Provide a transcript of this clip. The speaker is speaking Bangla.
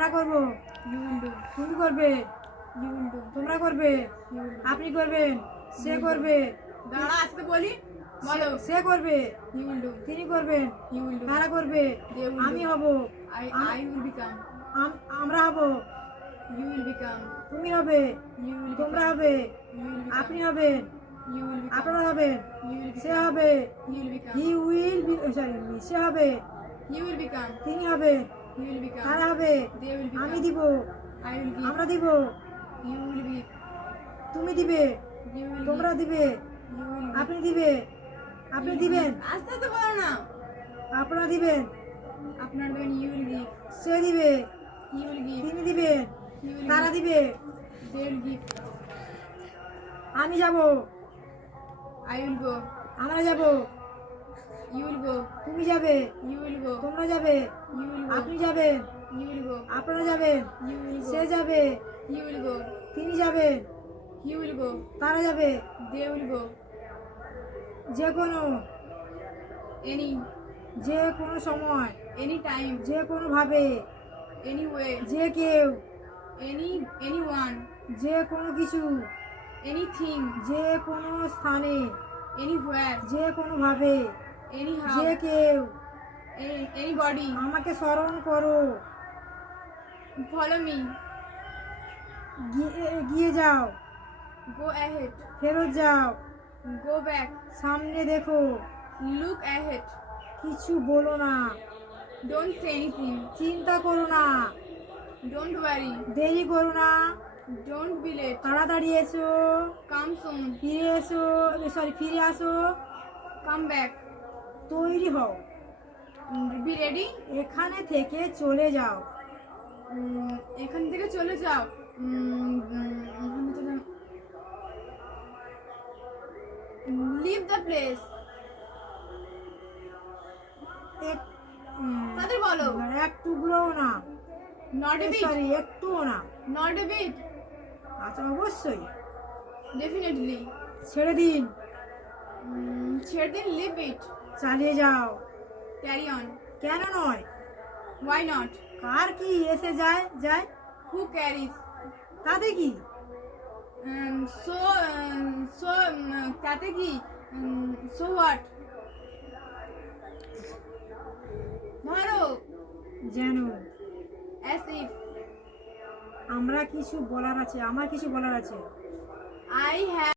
তোমরা করব। তুমি করবে। তোমরা করবে। আপনি করবেন। সে করবে। বলি? সে করবে। তিনি করবেন। তারা করবে। আমি হব। আমরা হব। তুমি হবে। তোমরা হবে। আপনি হবেন। আপনারা হবেন। সে হবে। হি উইল সরি সে হবে। তিনি হবেন তারা হবে? আমি. দিব। আমরা দিব. তুমি দিবে। তোমরা দিবে. আপনি দিবে। আপনি দিবেন। আস্তে আস্তে বলো না। আপনারা দিবেন। আপনার দেবেন ইউ উইল গিভ সে দিবে। হি উইল গিভ তিনি দিবেন তারা দিবে। দে উইল গিভ আমি যাব। আই উইল গো আমরা যাব। ইউ উইল গো তুমি যাবে। ইউ উইল গো তোমরা যাবে। ইউ উইল গো আপনি যাবেন ইউ উইল গো আপনারা যাবেন ইউ উইল সে যাবে। উইল গো তিনি যাবেন হি উইল গো তারা যাবে। দে উইল গো যে কোনো। এনি যে কোনো সময়। এনি টাইম যে কোনো ভাবে এনি ওয়ে যে কেউ। এনি এনি ওয়ান যে কোনো কিছু। এনিথিং যে কোনো স্থানে। এনি হোয়ার যে কোনো ভাবে এনি হাউ যে কেউ এনি বডি আমাকে স্মরণ করো। ফলো মি গিয়ে যাও। গো অ্যাহেড ফেরত যাও। গো ব্যাক সামনে দেখো। লুক অ্যাহেড কিছু বলো না। ডোন্ট সে এনিথিং চিন্তা করো না। ডোন্ট ওয়ারি দেরি করো না। ডোন্ট বি লেট তাড়াতাড়ি এসো। কাম সুন ফিরে এসো সরি ফিরে আসো। কাম ব্যাক তৈরি হও। বি রেডি এখানে থেকে চলে যাও। এখান থেকে চলে যাও। লিভ দ্য প্লেস তাদের বলো। এক টুকরোও না। নট সরি একটুও না। নট এ বিট আচ্ছা অবশ্যই। ডেফিনেটলি ছেড়ে দিন। ছেড়ে দিন লিভ ইট চালিয়ে যাও। ক্যারি অন কেন নয়? ওয়াই নট কার কি এসে যায় যায়? হু ক্যারিজ তাতে কি? সো সো তাতে কি? সো হোয়াট ধরো যেন অ্যাস ইফ আমরা কিছু বলার আছে আমার কিছু বলার আছে। I have